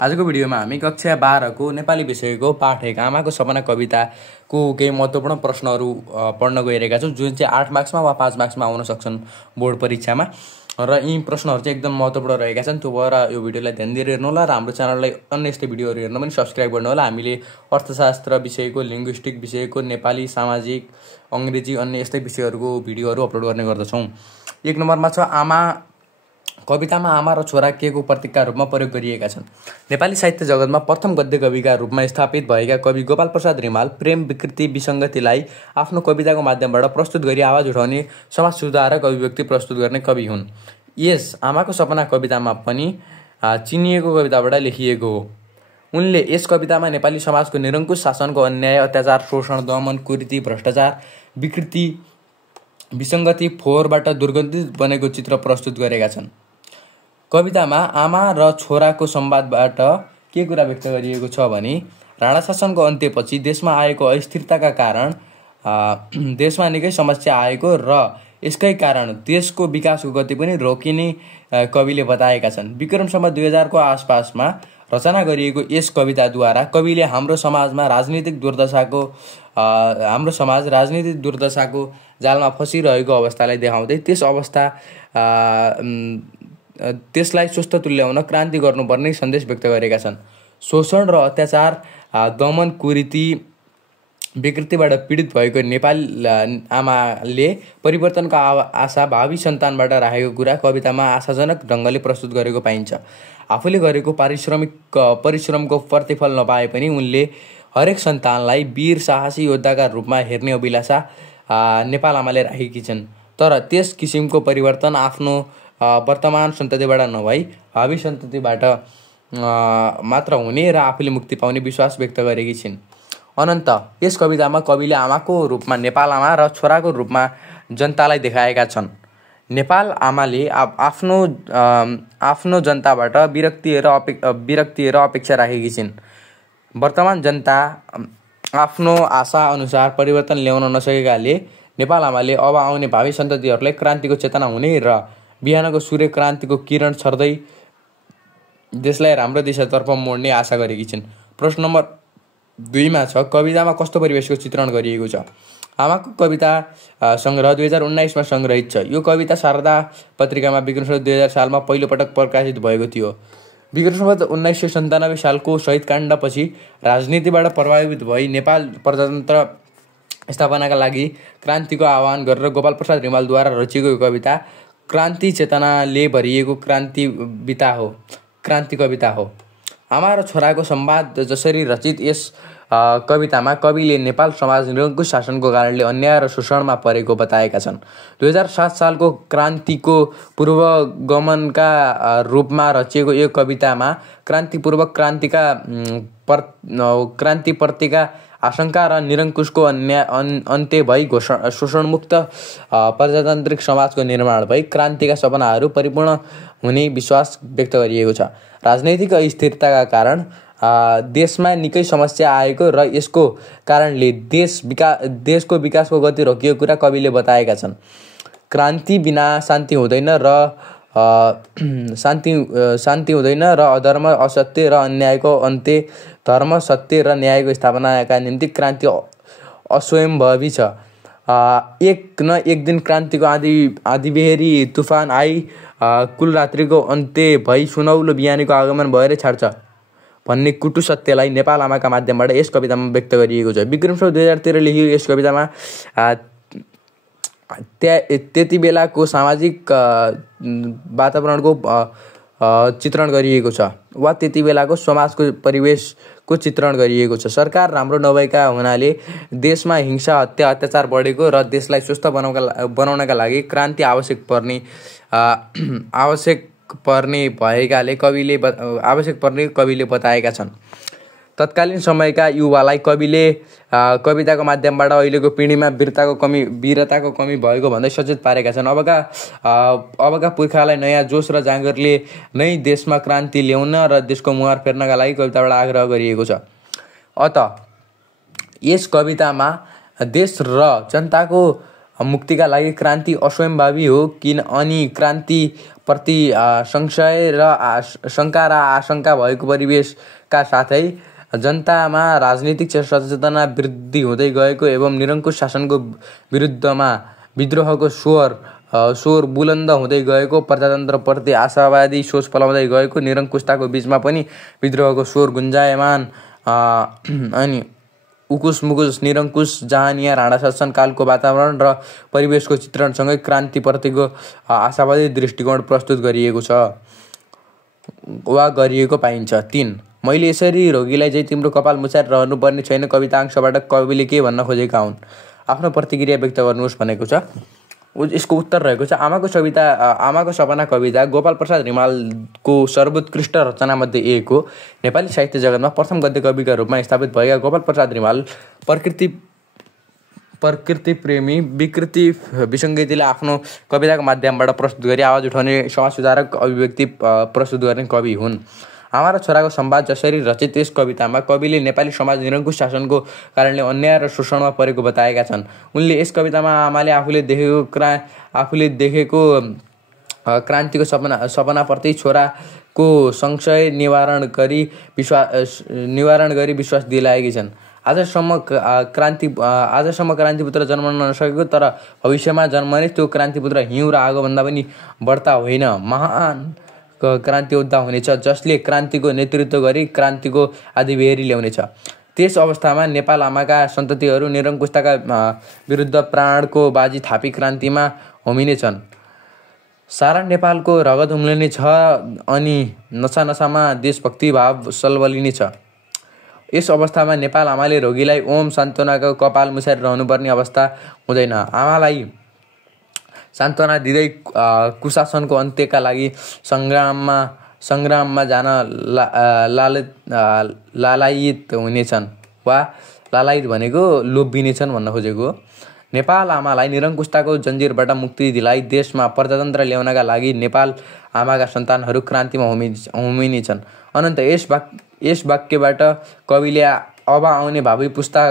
आजको भिडियोमा हामी कक्षा 12 को नेपाली विषयको पाठ 1 आमाको सपना कविताको केही महत्त्वपूर्ण प्रश्नहरू पढ्न गइरहेका छौं जुन चाहिँ 8 मार्क्समा वा 5 मार्क्समा आउन सक्छन् बोर्ड परीक्षामा र यी प्रश्नहरू चाहिँ एकदम महत्त्वपूर्ण रहेका छन्। त्यो भएर यो भिडियोलाई ध्यान दिएर हेर्नु होला र हाम्रो च्यानललाई अन्य यस्तै भिडियोहरू हेर्न पनि सब्स्क्राइब गर्नु होला। हामीले अर्थशास्त्र विषयको, लिङ्ग्विस्टिक विषयको, नेपाली, सामाजिक, अंग्रेजी अन्य यस्तै विषयहरूको भिडियोहरू अपलोड गर्ने गर्दछौं। 1 नम्बरमा छ आमा कवितामा आमा र छोरा केको प्रतीकका रूपमा प्रयोग गरिएका छन्। नेपाली साहित्य जगतमा प्रथम गद्य कविका रूपमा स्थापित भएका कवि गोपाल प्रसाद रिमाल प्रेम, विकृति, विसङ्गतिलाई आफ्नो कविताको माध्यमबाट प्रस्तुत गरी आवाज उठाउने, समाज सुधारक अभिव्यक्ति प्रस्तुत गर्ने कवि हुन्। यस आमाको सपना कवितामा पनि चिनिएको कविताबाट लेखिएको हो। उनले यस कवितामा नेपाली समाजको निरङ्कुश शासनको अन्याय, अत्याचार, शोषण, दमन, कुरीति, भ्रष्टाचार, विकृति, विसङ्गति, फोहोरबाट दुर्गन्धित बनेको चित्र प्रस्तुत गरेका छन्। कवितामा आमा र छोराको संवादबाट के कुरा व्यक्त गरिएको छ भने राणा शासनको अन्त्यपछि देशमा आएको अस्थिरताका कारण देशमा निकै समस्या आएको र यसकै कारण देशको विकासको गति पनि रोकिने कविले बताएका छन्। विक्रम सम्वत 2000 को आसपासमा रचना गरिएको यस कविताद्वारा कविले हाम्रो समाज राजनीतिक दुर्दशाको जालमा फसिरहेको अवस्थालाई देखाउँदै त्यसलाई स्वस्थ तुल्याउन क्रान्ति गर्नुपर्ने सन्देश व्यक्त गरेका छन्। शोषण र अत्याचार, दमन, कुरीति, विकृतिबाट पीडित भएको नेपाल आमाले परिवर्तनको आशा भावी सन्तानबाट राखेको कुरा कवितामा आशाजनक ढङ्गले प्रस्तुत गरेको पाइन्छ। आफूले गरेको परिश्रमको प्रतिफल नपाए पनि उनले हरेक सन्तानलाई वीर साहसी योद्धाका रूपमा हेर्ने अभिलाषा नेपाल आमाले राखेकी छन्। तर त्यस किसिमको परिवर्तन आफ्नो वर्तमान सन्ततिबाट नभई भावी सन्ततिबाट मात्र हुने र आफूले मुक्ति पाउने विश्वास व्यक्त गरेकी छिन्। अनन्त यस कवितामा कविले आमाको रूपमा नेपाल आमा र छोराको रूपमा जनतालाई देखाएका छन्। नेपाल आमाले आफ्नो जनताबाट विरक्ति र अपेक्षा राखेकी छिन्। वर्तमान जनता आफ्नो आशा अनुसार परिवर्तन ल्याउन नसकेकाले नेपाल आमाले अब आउने भावी सन्ततिहरूलाई क्रान्तिको चेतना हुने र बिहानको सूर्य क्रान्तिको किरण छर्दै देशलाई राम्रो दिशातर्फ मोड्ने आशा गरेकी छिन्। प्रश्न नम्बर 2 मा छ कवितामा कस्तो परिवेशको चित्रण गरिएको छ। आमाको कविता सङ्ग्रह 2019 मा सङ्ग्रहित छ। यो कविता शारदा पत्रिकामा विक्रम सम्वत 2000 सालमा पहिलो पटक प्रकाशित भएको थियो। विक्रम सम्वत 1997 सालको शहीदकाण्डपछि राजनीतिबाट प्रभावित भई नेपाल प्रजातन्त्र स्थापनाका लागि क्रान्तिको आह्वान गरेर गोपाल प्रसाद रिमालद्वारा रचिएको यो कविता क्रान्ति चेतनाले भरिएको क्रान्ति कविता हो। आमा र छोराको संवाद जसरी रचित यस कवितामा कविले नेपाल समाज निरङ्कुश शासनको कारणले अन्याय र शोषणमा परेको बताएका छन्। 2007 सालको क्रान्तिको पूर्वगमनका रूपमा रचिएको यो कवितामा क्रान्तिप्रतिका आशंका र निरङ्कुशको अन्त्य भई शोषणमुक्त प्रजातान्त्रिक समाजको निर्माण भई क्रान्तिका सपनाहरू परिपूर्ण हुने विश्वास व्यक्त गरिएको छ। राजनैतिक अस्थिरताका कारण देशमा निकै समस्या आएको र यसको कारणले देशको विकासको गति रोकिएको कुरा कविले बताएका छन्। क्रान्ति बिना शान्ति हुँदैन र अधर्म, असत्य र अन्यायको अन्त्य, धर्म, सत्य र न्यायको स्थापनाका निम्ति क्रान्ति अस्वयम्भवी छ। एक न एक दिन क्रान्तिको आँधीबेहरी तुफान आई कुल रात्रिको अन्त्य भई सुनौलो बिहानीको आगमन भएर छाड्छ भन्ने कुटु सत्यलाई नेपाल आमाका माध्यमबाट यस कवितामा व्यक्त गरिएको छ। विक्रम सम्वत 2013 लेखिएको यस कवितामा त्यति बेलाको सामाजिक वातावरणको चित्रण गरिएको छ वा त्यति बेलाको समाजको परिवेशको चित्रण गरिएको छ। सरकार राम्रो नभएका हुनाले देशमा हिंसा, हत्या, अत्याचार बढेको र देशलाई स्वस्थ बनाउनका लागि क्रान्ति आवश्यक पर्ने कविले बताएका छन्। तत्कालीन समयका युवालाई कविले कविताको माध्यमबाट अहिलेको पिँढीमा वीरताको कमी भएको भन्दै सचेत पारेका छन्। अबका पुर्खालाई नयाँ जोस र जाँगरले नै देशमा क्रान्ति ल्याउन र देशको मुहार फेर्नका लागि कविताबाट आग्रह गरिएको छ। अत यस कवितामा देश र जनताको मुक्तिका लागि क्रान्ति अस्वयम्भावी हो अनि क्रान्तिप्रति संशय र शङ्का र आशंका भएको परिवेशका साथै जनतामा राजनीतिक सचेतना वृद्धि हुँदै गएको एवं निरङ्कुश शासनको विरुद्धमा विद्रोहको स्वर बुलन्द हुँदै गएको, प्रजातन्त्रप्रति आशावादी सोच पलाउँदै गएको, निरङ्कुशताको बीचमा पनि विद्रोहको स्वर गुन्जायमान अनि उकुस मुकुस निरङ्कुश जहानिया राणा शासन कालको वातावरण र परिवेशको चित्रणसँगै क्रान्तिप्रतिको आशावादी दृष्टिकोण प्रस्तुत गरिएको छ वा गरिएको पाइन्छ। 3. मैले यसरी रोगीलाई चाहिँ तिम्रो कपाल मुछाएर रहनुपर्ने छैन कविता अंशबाट कविले के भन्न खोजेका हुन्, आफ्नो प्रतिक्रिया व्यक्त गर्नुहोस् भनेको छ। यसको उत्तर रहेको छ आमाको सपना कविता गोपाल प्रसाद रिमालको सर्वोत्कृष्ट रचनामध्ये एक हो। नेपाली साहित्य जगतमा प्रथम गद्य कविका रूपमा स्थापित भएका गोपाल प्रसाद रिमाल प्रकृति प्रेमी विकृति विसङ्गतिलाई आफ्नो कविताको माध्यमबाट प्रस्तुत गरी आवाज उठाउने समाज सुधारक अभिव्यक्ति प्रस्तुत गर्ने कवि हुन्। आमा र छोराको संवाद जसरी रचित यस कवितामा कविले नेपाली समाज निरङ्कुश शासनको कारणले अन्याय र शोषणमा परेको बताएका छन्। उनले यस कवितामा आमाले आफूले देखेको क्रान्तिको सपनाप्रति छोराको संशय निवारण गरी विश्वास दिलाएकी छन्। आजसम्म क्रान्तिपुत्र जन्मन नसकेको तर भविष्यमा जन्मने त्यो क्रान्तिपुत्र हिउँ र आगोभन्दा पनि बढ्ता होइन, महान क्रान्ति योद्धा हुनेछ, जसले क्रान्तिको नेतृत्व गरी क्रान्तिको आँधीबेहरी ल्याउनेछ। त्यस अवस्थामा नेपाल आमाका सन्ततिहरू निरङ्कुशताका विरुद्ध प्राणको बाजी थापी क्रान्तिमा होमिनेछन्। सारा नेपालको रगत उम्लिने छ अनि नसामा देशभक्ति भाव सलबलिनेछ। यस अवस्थामा नेपाल आमाले रोगीलाई ओम सान्त्वनाको कपाल मुछाएर रहनुपर्ने अवस्था हुँदैन। आमालाई सान्त्वना दिँदै कुशासनको अन्त्यका लागि सङ्ग्राममा जान लालायित हुनेछन् वा लालायित भनेको लोभिनेछन् भन्न खोजेको हो। नेपाल आमालाई निरङ्कुशताको जन्जिरबाट मुक्ति दिलाई देशमा प्रजातन्त्र ल्याउनका लागि नेपाल आमाका सन्तानहरू क्रान्तिमा होमिनेछन्। अनन्त यस वाक्यबाट कविले अब आउने भावी पुस्ता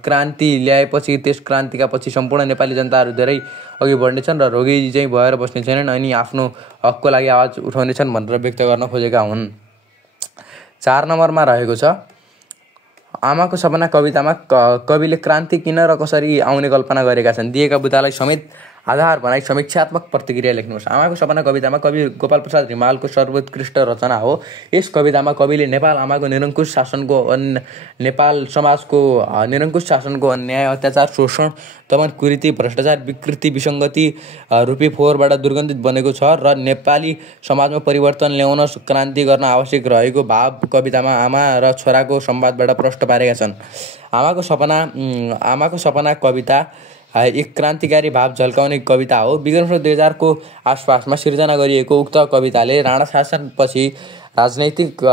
क्रान्ति ल्याएपछि त्यस क्रान्तिका पछि सम्पूर्ण नेपाली जनताहरू धेरै अघि बढ्नेछन् र रोगी चाहिँ भएर बस्ने छैनन् अनि आफ्नो हकको लागि आवाज उठाउनेछन् भनेर व्यक्त गर्न खोजेका हुन्। 4 नम्बरमा रहेको छ आमाको सपना कवितामा कविले क्रान्ति किन र कसरी आउने कल्पना गरेका छन्, दिएका बुदालाई समेत आधार बनाई समीक्षात्मक प्रतिक्रिया लेख्नुहोस्। आमाको सपना कवितामा कवि गोपाल प्रसाद रिमालको सर्वोत्कृष्ट रचना हो। यस कवितामा कविले नेपाल आमाको निरङ्कुश शासनको नेपाल समाजको निरङ्कुश शासनको अन्याय, अत्याचार, शोषण, दमन, कुरीति, भ्रष्टाचार, विकृति, विसङ्गति रूपी फोहोरबाट दुर्गन्धित बनेको छ र नेपाली समाजमा परिवर्तन ल्याउन क्रान्ति गर्न आवश्यक रहेको भाव कवितामा आमा र छोराको संवादबाट प्रष्ट पारेका छन्। आमाको सपना कविता एक क्रान्तिकारी भाव झल्काउने कविता हो। विक्रम 2000 को आसपासमा सिर्जना गरिएको उक्त कविताले राणा शासनपछि राजनैतिक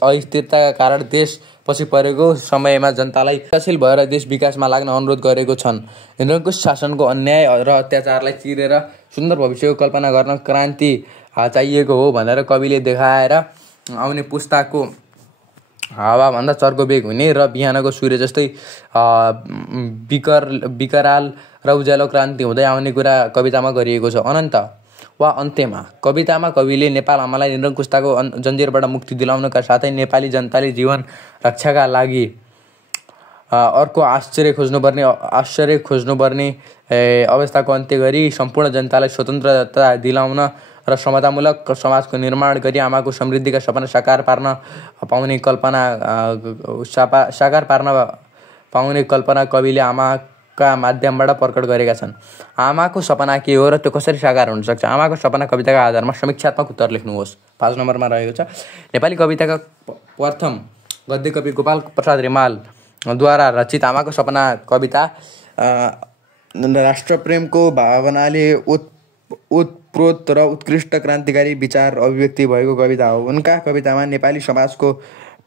अस्थिरताका कारण देश पछि परेको समयमा जनतालाई क्रियाशील भएर देश विकासमा लाग्न अनुरोध गरेको छन्। निरङ्कुश शासनको अन्याय र अत्याचारलाई चिरेर सुन्दर भविष्यको कल्पना गर्न क्रान्ति चाहिएको हो भनेर कविले देखाएर आउने पुस्ताको हावाभन्दा चर्को बेग हुने र बिहानको सूर्य जस्तै विकराल र उज्यालो क्रान्ति हुँदै आउने कुरा कवितामा गरिएको छ। अनन्त वा अन्त्यमा कवितामा कविले नेपाल आमालाई निरङ्कुशताको जन्जिरबाट मुक्ति दिलाउनका साथै नेपाली जनताले जीवन रक्षाका लागि अर्को आश्चर्य खोज्नुपर्ने अवस्थाको अन्त्य गरी सम्पूर्ण जनतालाई स्वतन्त्रता दिलाउन र समतामूलक समाजको निर्माण गरी आमाको समृद्धिका सपना साकार पार्न पाउने कल्पना कविले आमाका माध्यमबाट प्रकट गरेका छन्। आमाको सपना के हो र त्यो कसरी साकार हुन सक्छ? आमाको सपना कविताका आधारमा समीक्षात्मक उत्तर लेख्नुहोस्। 5 नम्बरमा रहेको छ नेपाली कविताका प्रथम गद्य कवि गोपाल प्रसाद रिमालद्वारा रचित आमाको सपना कविता राष्ट्रप्रेमको भावनाले ओतप्रोत र उत्कृष्ट क्रान्तिकारी विचार अभिव्यक्ति भएको कविता हो। उनका कवितामा नेपाली समाजको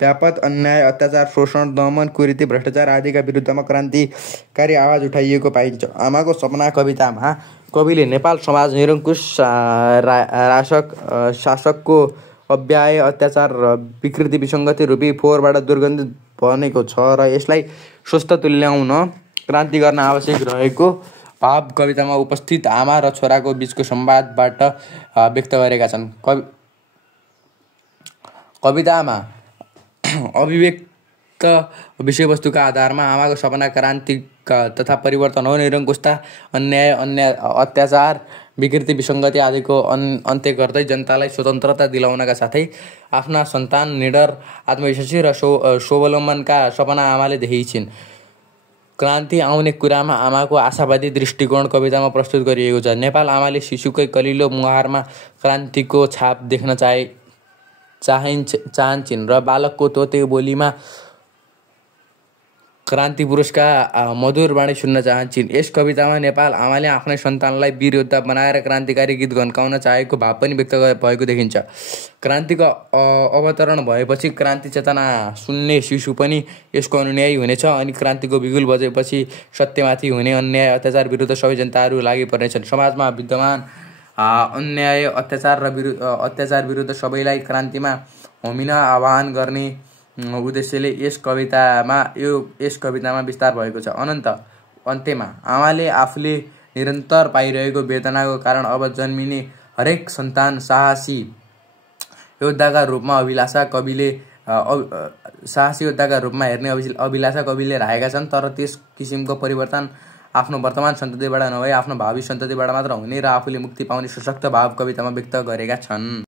व्यापक अन्याय, अत्याचार, शोषण, दमन, कुरीति, भ्रष्टाचार आदिका विरुद्धमा क्रान्तिकारी आवाज उठाइएको पाइन्छ। आमाको सपना कवितामा कविले नेपाल समाज निरङ्कुश शासकको अव्याय, अत्याचार र विकृति विसङ्गति रूपी फोहोरबाट दुर्गन्धित बनेको छ र यसलाई स्वस्थ तुल्याउन क्रान्ति गर्न आवश्यक रहेको भाव कवितामा उपस्थित आमा र छोराको बीचको संवादबाट व्यक्त गरेका छन्। कवितामा अभिव्यक्त विषयवस्तुका आधारमा आमाको सपना, क्रान्ति तथा परिवर्तन हो। निरङ्कुशता, अन्याय, अत्याचार, विकृति, विसङ्गति आदिको अन्त्य गर्दै जनतालाई स्वतन्त्रता दिलाउनका साथै आफ्ना सन्तान निडर, आत्मविश्वासी र स्वावलम्बनका सपना आमाले देखेकी छिन्। क्रान्ति आउने कुरामा आमाको आशावादी दृष्टिकोण कवितामा प्रस्तुत गरिएको छ। नेपाल आमाले शिशुकै कलिलो मुहारमा क्रान्तिको छाप देख्न चाहन्छन् र बालकको तोते बोलीमा क्रान्ति पुरुषका मधुर वाणी सुन्न चाहन्छन्। यस कवितामा नेपाल आमाले आफ्नै सन्तानलाई वीर योद्धा बनाएर क्रान्तिकारी गीत गन्काउन चाहेको भाव पनि व्यक्त भएको देखिन्छ। क्रान्तिको अवतरण भएपछि क्रान्ति चेतना सुन्ने शिशु पनि यसको अनुयायी हुनेछ अनि क्रान्तिको बिगुल बजेपछि सत्यमाथि हुने अन्याय अत्याचार विरुद्ध सबै जनताहरू लागि पर्नेछन्। समाजमा विद्यमान अन्याय अत्याचार विरुद्ध सबैलाई क्रान्तिमा होमिन आह्वान गर्ने उद्देश्यले यस कवितामा विस्तार भएको छ। अन्त्यमा आमाले आफूले निरन्तर पाइरहेको वेदनाको कारण अब जन्मिने हरेक सन्तान साहसी योद्धाका रूपमा हेर्ने अभिलाषा कविले राखेका छन्। तर त्यस किसिमको परिवर्तन आफ्नो वर्तमान सन्ततिबाट नभई आफ्नो भावी सन्ततिबाट मात्र हुने र आफूले मुक्ति पाउने सशक्त भाव कवितामा व्यक्त गरेका छन्।